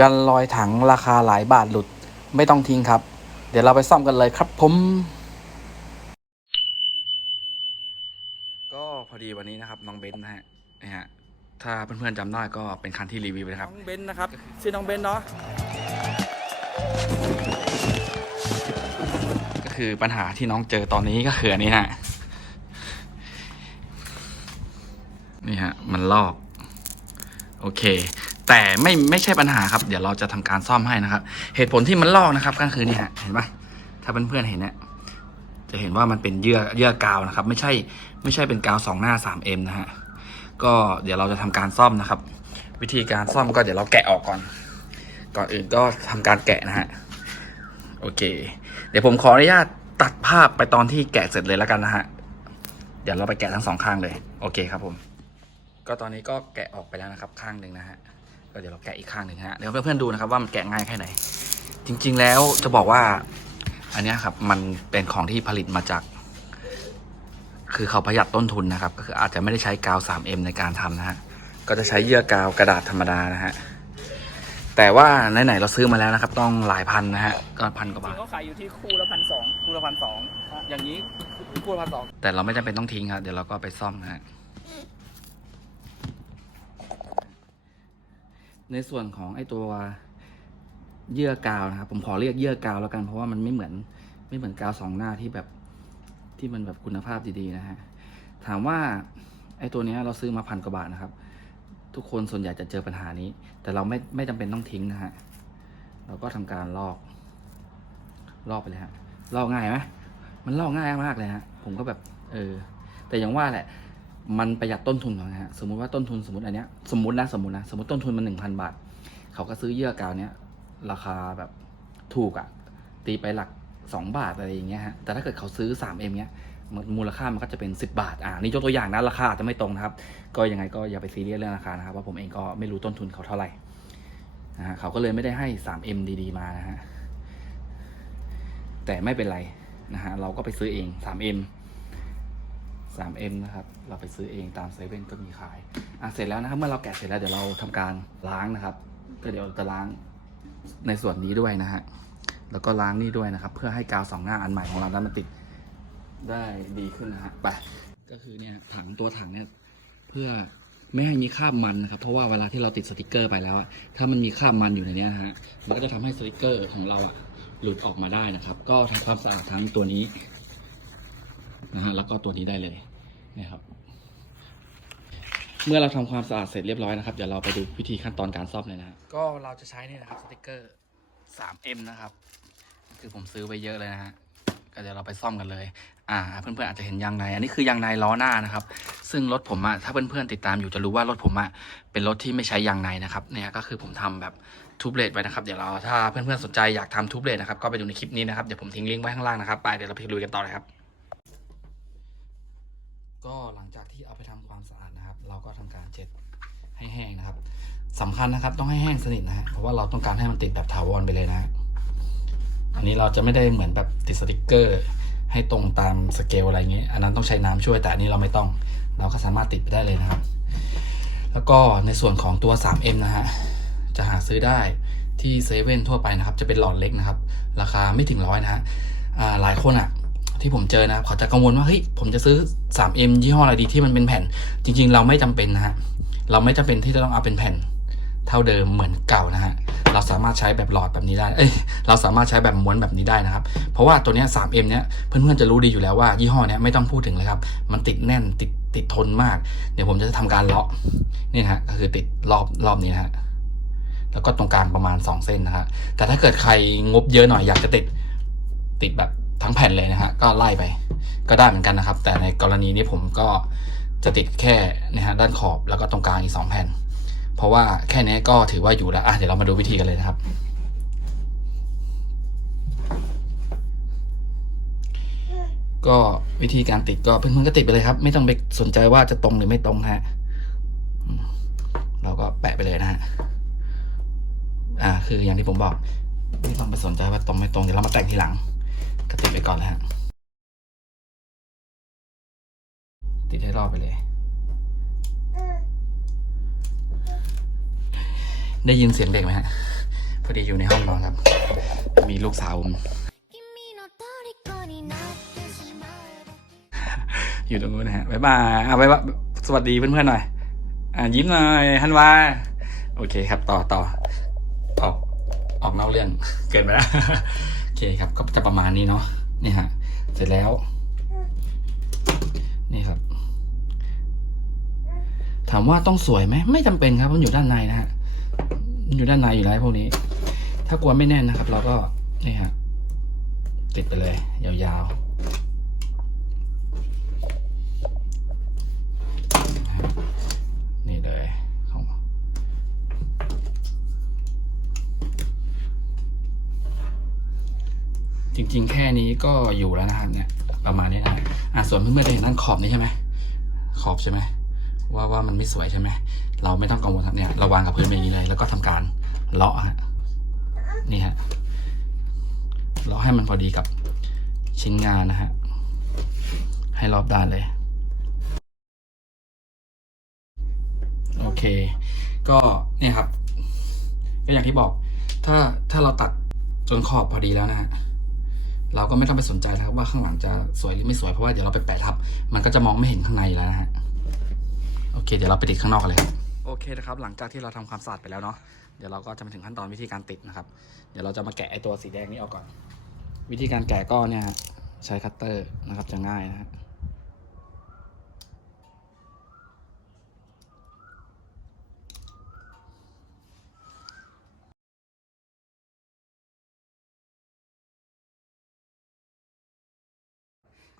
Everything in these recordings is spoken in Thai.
กันรอยถังราคาหลายบาทหลุดไม่ต้องทิ้งครับ เดี๋ยวเราไปซ่อมกันเลยครับผม ก็พอดีวันนี้นะครับน้องเบนซ์นะฮะนี่ฮะถ้าเพื่อนๆจำได้ก็เป็นคันที่รีวิวนะครับ น้องเบนซ์นะครับชื่อน้องเบนซ์เนาะก็คือปัญหาที่น้องเจอตอนนี้ก็คืออันนี้ฮะนี่ฮะมันลอก โอเค แต่ไม่ไม่ใช่ปัญหาครับ เดี๋ยวเราจะทำการซ่อมให้นะครับ เหตุผลที่มันลอกนะครับ ก็คือนี่ฮะเห็นปะถ้าเพื่อนๆเห็นเนี่ยจะเห็นว่ามันเป็นเยื่อเยื่อกาวนะครับ ไม่ใช่ไม่ใช่เป็นกาวสองหน้า 3M นะฮะก็เดี๋ยวเราจะทำการซ่อมนะครับ วิธีการซ่อมก็เดี๋ยวเราแกะออกก่อน ก่อนอื่นก็ทำการแกะนะฮะโอเค เดี๋ยวผมขออนุญาตตัดภาพไปตอนที่แกะเสร็จเลยแล้วกันนะฮะเดี๋ยวเราไปแกะทั้งสองข้างเลย โอเคครับผม ก็ตอนนี้ก็แกะออกไปแล้วนะครับ ข้างหนึ่งนะฮะ ก็เดี๋ยวเราแกะอีกข้างหนึ่งฮะเดี๋ยวเพื่อนๆดูนะครับว่ามันแกะง่ายแค่ไหน จริง ๆ แล้วจะบอกว่า อันเนี้ยครับมันเป็นของที่ผลิตมาจาก คือเขาประหยัดต้นทุนนะครับ ก็คืออาจจะไม่ได้ใช้กาว 3M ในการทำนะฮะก็จะใช้เยื่อกาวกระดาษธรรมดานะฮะแต่ว่าไหนๆเราซื้อมาแล้วนะครับ ต้องหลายพันนะฮะก็พันกว่าจริบาทงเขาขายอยู่ที่คู่ละพันสองคู่ละพันสองอย่างนี้คู่ละพันสองแต่เราไม่จำเป็นต้องทิ้งครับเดี๋ยวเราก็เอาไปซ่อมนะฮะ ในส่วนของไอตัวเยื่อกาวนะครับผมขอเรียกเยื่อกาวแล้วกันเพราะว่ามันไม่เหมือนไม่เหมือนกาวสองหน้าที่แบบที่มันแบบคุณภาพดีๆนะฮะถามว่าไอตัวนี้เราซื้อมาพันกว่าบาทนะครับ ทุกคนส่วนใหญ่จะเจอปัญหานี้ แต่เราไม่ไม่จำเป็นต้องทิ้งนะฮะเราก็ทำการลอกลอกไปเลยฮะลอกง่ายไหมมันลอกง่ายมากเลยฮะผมก็แบบเออแต่อย่างว่าแหละ มันประหยัดต้นทุนของนะฮะสมมุติว่าต้นทุนสมมติอันเนี้ยสมมตินะสมมตินะสมมติต้นทุนมันหนึ่งพันบาท เขาก็ซื้อเยื่อกาวเนี้ยราคาแบบถูกอะตีไปหลักสองบาทอะไรอย่างเงี้ยฮะแต่ถ้าเกิดเขาซื้อสามเอ็มเนี้ยมูลค่ามันก็จะเป็นสิบบาท อ่า นี่ยกตัวอย่างนะ ราคาอาจจะไม่ตรงนะครับ ก็ยังไงก็อย่าไปซีเรียสเรื่องราคานะครับ ว่าผมเองก็ไม่รู้ต้นทุนเขาเท่าไหร่ นะฮะ เขาก็เลยไม่ได้ให้สามเอ็มดีๆ มานะฮะ แต่ไม่เป็นไรนะฮะ เราก็ไปซื้อเอง 3M 3M นะครับ เราไปซื้อเองตามเซเว่นก็มีขาย อะเสร็จแล้วนะครับ เมื่อเราแกะเสร็จแล้วเดี๋ยวเราทำการล้างนะครับ ก็เดี๋ยวจะล้างในส่วนนี้ด้วยนะฮะ แล้วก็ล้างนี่ด้วยนะครับ เพื่อให้กาวสองหน้าอันใหม่ของเรานั้นมันติดได้ดีขึ้นนะฮะ ไป ก็คือเนี่ยถังตัวถังเนี่ยเพื่อไม่ให้มีคราบมันนะครับ เพราะว่าเวลาที่เราติดสติกเกอร์ไปแล้วอะถ้ามันมีคราบมันอยู่ในนี้นะฮะ มันก็จะทำให้สติกเกอร์ของเราอะหลุดออกมาได้นะครับ ก็ทำความสะอาดทั้งตัวนี้นะฮะ แล้วก็ตัวนี้ได้เลย นะครับ เมื่อเราทำความสะอาดเสร็จเรียบร้อยนะครับ เดี๋ยวเราไปดูวิธีขั้นตอนการซ่อมเลยนะ ก็เราจะใช้นี่นะครับสติกเกอร์ 3M นะครับ คือผมซื้อไปเยอะเลยนะฮะ ก็เดี๋ยวเราไปซ่อมกันเลย อ่า เพื่อนๆอาจจะเห็นยางใน อันนี้คือยางในล้อหน้านะครับ ซึ่งรถผมอะถ้าเพื่อนๆติดตามอยู่จะรู้ว่ารถผมอะเป็นรถที่ไม่ใช้ยางในนะครับ เนี่ยก็คือผมทำแบบทูบเลตไว้นะครับ เดี๋ยวเราถ้าเพื่อนๆสนใจอยากทำทูบเลตนะครับ ก็ไปดูในคลิปนี้นะครับ เดี๋ยวผมทิ้งลิงก์ไว้ข้างล่างนะครับ ไปเดี๋ยวเราไปลุยกันต่อเลยครับ ก็หลังจากที่เอาไปทำความสะอาดนะครับ เราก็ทำการเช็ดให้แห้งนะครับสำคัญนะครับ ต้องให้แห้งสนิทนะฮะเพราะว่าเราต้องการให้มันติดแบบถาวรไปเลยนะอันนี้เราจะไม่ได้เหมือนแบบติดสติกเกอร์ ให้ตรงตามสเกลอะไรเงี้ยอันนั้นต้องใช้น้ำช่วยแต่อันนี้เราไม่ต้อง เราก็สามารถติดไปได้เลยนะครับ แล้วก็ในส่วนของตัว 3M นะฮะจะหาซื้อได้ที่เซเว่นทั่วไปนะครับ จะเป็นหลอดเล็กนะครับ ราคาไม่ถึงร้อยนะฮะหลายคนอะ ที่ผมเจอนะครับเขาจะกังวลว่าเฮ้ยผมจะซื้อ 3M ยี่ห้ออะไรดีที่มันเป็นแผ่น จริง ๆ เราไม่จำเป็นนะฮะเราไม่จำเป็นที่จะต้องเอาเป็นแผ่น เท่าเดิมเหมือนเก่านะฮะเราสามารถใช้แบบหลอดแบบนี้ได้เอ้ยเราสามารถใช้แบบม้วนแบบนี้ได้นะครับ เพราะว่าตัวเนี้ย 3M เนี้ยเพื่อนๆจะรู้ดีอยู่แล้วว่ายี่ห้อเนี้ยไม่ต้องพูดถึงเลยครับ มันติดแน่นติดติดทนมาก เดี๋ยวผมจะทำการเลาะนี่ฮะก็คือติดรอบรอบนี้นะฮะแล้วก็ตรงกลางประมาณ 2 เส้นนะฮะแต่ถ้าเกิดใครงบเยอะหน่อยอยากจะติดติดแบบ ทั้งแผ่นเลยนะฮะก็ไล่ไปก็ได้เหมือนกันนะครับ แต่ในกรณีนี้ผมก็จะติดแค่นะฮะด้านขอบแล้วก็ตรงกลางอีกสองแผ่น เพราะว่าแค่นี้ก็ถือว่าอยู่แล้วอะเดี๋ยวเรามาดูวิธีกันเลยนะครับก็วิธีการติดก็เพื่อนๆก็ติดไปเลยครับ ไม่ต้องไปสนใจว่าจะตรงหรือไม่ตรงนะฮะเราก็แปะไปเลยนะฮะอ่า คืออย่างที่ผมบอก ไม่ต้องไปสนใจว่าตรงไม่ตรงเดี๋ยวเรามาแต่งทีหลัง ก็ติดไปก่อนนะฮะ ติดให้รอบไปเลย ได้ยินเสียงเด็กไหมฮะ พอดีอยู่ในห้องนอนครับ มีลูกสาวอยู่ตรงนู้นนะฮะบ๊ายบายอบ๊ายบาสวัสดีเพื่อนๆหน่อย อ่ายิ้มหน่อยฮันวาโอเคครับต่อต่อออกออกนอกเรื่องเกินไปแล้ว เคครับก็จะประมาณนี้เนาะนี่ฮะเสร็จแล้ว นี่ครับ ถามว่าต้องสวยไหมไม่จำเป็นครับมันอยู่ด้านในนะฮะอยู่ด้านในอยู่แล้วพวกนี้ ถ้ากลัวไม่แน่นนะครับ เราก็นี่ฮะติดไปเลย ยาวๆ นี่เลยของ จริง ๆ แค่นี้ก็อยู่แล้วนะครับเนี่ยประมาณนี้นะอะส่วนเพื่อนๆจะเห็นด้านขอบนี้ใช่ไหมขอบใช่ไหมว่าว่ามันไม่สวยใช่ไหมเราไม่ต้องกังวลครับเนี่ยเราวางกับพื้นแบบนี้เลย แล้วก็ทำการเลาะฮะนี่ฮะเลาะให้มันพอดีกับชิ้นงานนะฮะให้รอบด้านเลย โอเค ก็เนี่ยครับก็อย่างที่บอก ถ้าถ้าเราตัดจนขอบพอดีแล้วนะฮะ เราก็ไม่ต้องไปสนใจแล้วครับว่าข้างหลังจะสวยหรือไม่สวยเพราะว่าเดี๋ยวเราไปแปะทับ มันก็จะมองไม่เห็นข้างในแล้วนะฮะโอเค เดี๋ยวเราไปติดข้างนอกกันเลยครับโอเคนะครับหลังจากที่เราทำความสะอาดไปแล้วเนาะเดี๋ยวเราก็จะมาถึงขั้นตอนวิธีการติดนะครับ เดี๋ยวเราจะมาแกะไอตัวสีแดงนี้ออกก่อน วิธีการแกะก็เนี่ยใช้คัตเตอร์นะครับจะง่ายนะฮะ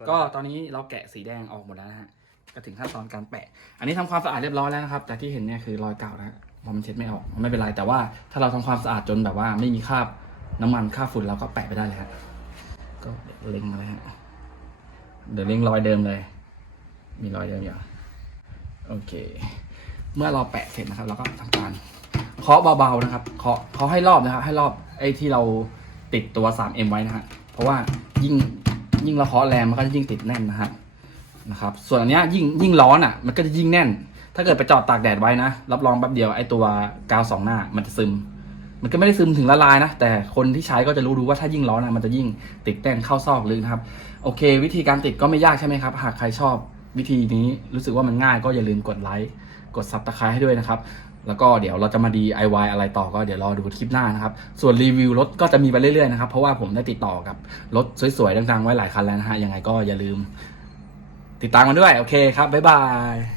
ก็ตอนนี้เราแกะสีแดงออกหมดแล้วนะฮะก็ถึงขั้นตอนการแปะ อันนี้ทำความสะอาดเรียบร้อยแล้วนะครับ แต่ที่เห็นเนี่ยคือรอยเก่านะฮะพอมันเช็ดไม่ออกไม่เป็นไร แต่ว่าถ้าเราทำความสะอาดจนแบบว่าไม่มีคราบน้ำมันคราบฝุ่นเราก็แปะไปได้เลยฮะก็เล็งมาเลยฮะเดี๋ยวเล็งรอยเดิมเลย มีรอยเดิมอยู่โอเค เมื่อเราแปะเสร็จนะครับเราก็ทำการเคาะเบาๆนะครับเคาะเคาะให้รอบนะครับ ให้รอบไอ้ที่เราติดตัว 3M ไว้นะฮะเพราะว่ายิ่ง ยิ่งเราเคาะแรงมันก็จะยิ่งติดแน่นนะฮะนะครับ ส่วนอันเนี้ยยิ่งยิ่งร้อนอะ มันก็จะยิ่งแน่น ถ้าเกิดไปจอดตากแดดไว้นะรับรองแป๊บเดียวไอ้ตัวกาวสองหน้ามันจะซึม มันก็ไม่ได้ซึมถึงละลายนะ แต่คนที่ใช้ก็จะรู้รู้ว่าถ้ายิ่งร้อนอะมันจะยิ่งติดแน่นเข้าซอกลึกนะครับ โอเค วิธีการติดก็ไม่ยากใช่ไหมครับ หากใครชอบวิธีนี้รู้สึกว่ามันง่ายก็อย่าลืมกดไลค์กดซับสไครต์ให้ด้วยนะครับ แล้วก็เดี๋ยวเราจะมา DIY อะไรต่อก็เดี๋ยวรอดูคลิปหน้านะครับ ส่วนรีวิวรถก็จะมีไปเรื่อยๆนะครับ เพราะว่าผมได้ติดต่อกับรถสวยๆดังๆไว้หลายคันแล้วนะฮะยังไงก็อย่าลืม ติดตามกันด้วย โอเคครับบ๊ายบาย